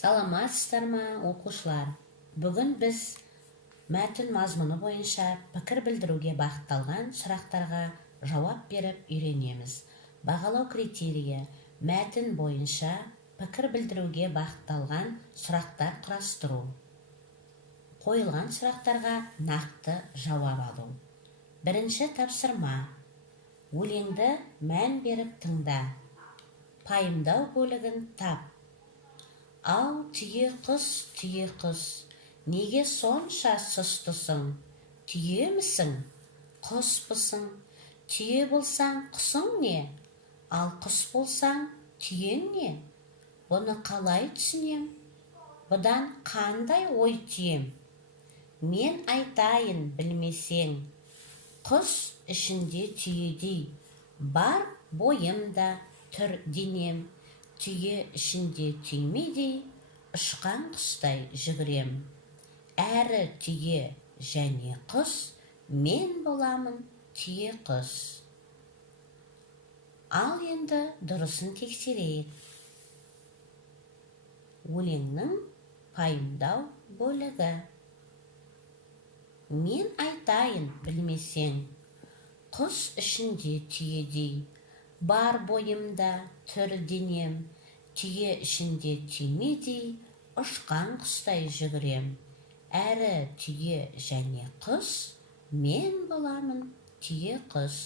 Саламатсыздар ма, оқушылар? Бүгін біз мәтін мазмұны бойынша пікір білдіруге бағытталған сұрақтарға жауап беріп үйренеміз. Бағалау критерийі: мәтін бойынша пікір білдіруге бағытталған сұрақтар құрастыру. Қойылған сұрақтарға нақты жауап алу. Бірінші тапсырма: өлеңді мән беріп тыңда. Пайымдау бөлігін тап. Ау, түйе құс, неге сонша сұстысың? Түйемісің, құспысың? Түйе болсаң, құсың не? Ал құс болсаң, түйең не? Бұны қалай түсінем? Бұдан қандай ой түйем? Мен айтайын, білмесең. Құс ішінде түйедей, бар бойымда түр денем. Түйе ішінде түймедей, ұшқан құстай жүгірем. Әрі түйе және құс, мен боламын түйе құс. Ал енді дұрысын тексерейік. Өлеңнің пайымдау бөлігі. Мен айтайын, білмесең. Құс ішінде түйедей, бар бойымда түр денем. Түйе ішінде түймедей, ұшқан құстай жүгірем. Әрі түйе және құс, мен боламын түйе құс.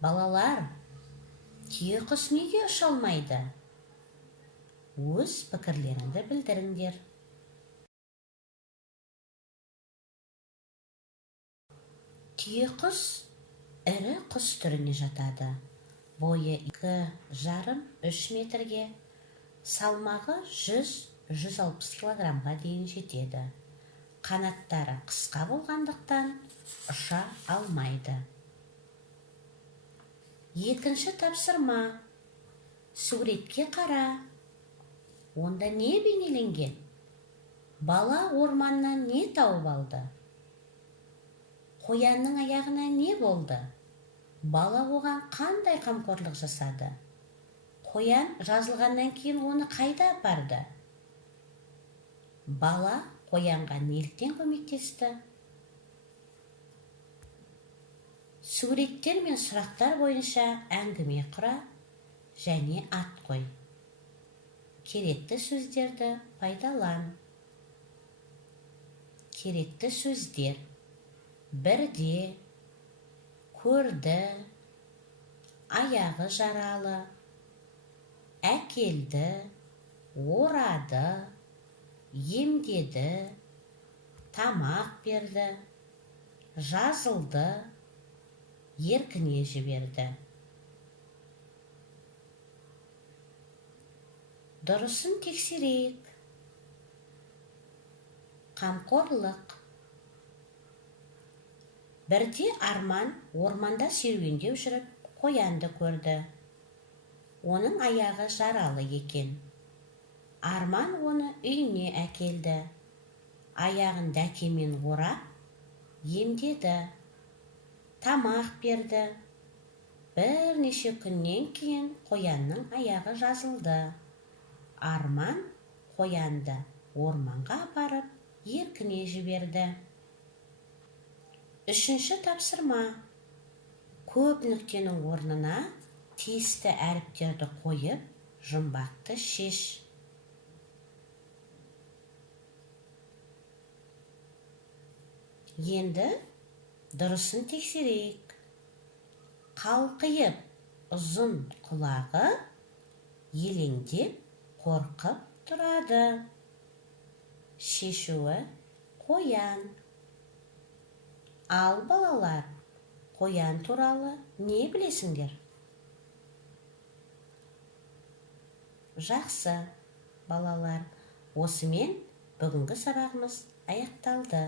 Балалар, түйе құс неге ұша алмайды? Өз пікірлеріңді білдіріңдер. Түйе құс ірі құс түріне жатады. Бойы 2,5-3 метрге, салмағы 100-160 килограммға дейін жетеді. Қанаттары қысқа болғандықтан ұша алмайды. Екінші тапсырма: суретке қара. Онда не бейнеленген? Бала орманнан не тауып алды? Қоянның аяғына не болды? Бала оған қандай қамқорлық жасады? Қоян жазылғаннан кейін оны қайда апарды? Бала қоянға неліктен көмектесті? Суреттер мен сұрақтар бойынша әңгіме құра және ат қой. Керекті сөздерді пайдалан. Керекті сөздер: бірде, көрді, аяғы жаралы, әкелді, орады, емдеді, тамақ берді, жазылды, еркіне жіберді. Дұрысын тексерейік. Қамқорлық. Бірде Арман орманда серуендеп жүріп, қоянды көрді. Оның аяғы жаралы екен. Арман оны үйіне әкелді. Аяғын дәкемен орап, емдеді, тамақ берді. Бірнеше күннен кейін қоянның аяғы жазылды. Арман қоянды орманға апарып, еркіне жіберді. Үшінші тапсырма: көп нүктенің орнына тиісті әріптерді қойып, жұмбақты шеш. Енді дұрысын тексерейік. Қалқиып ұзын құлағы, елеңдеп қорқып тұрады. Шешуі: қоян. Ал балалар, қоян туралы не білесіңдер? Жақсы, балалар, осымен бүгінгі сабағымыз аяқталды.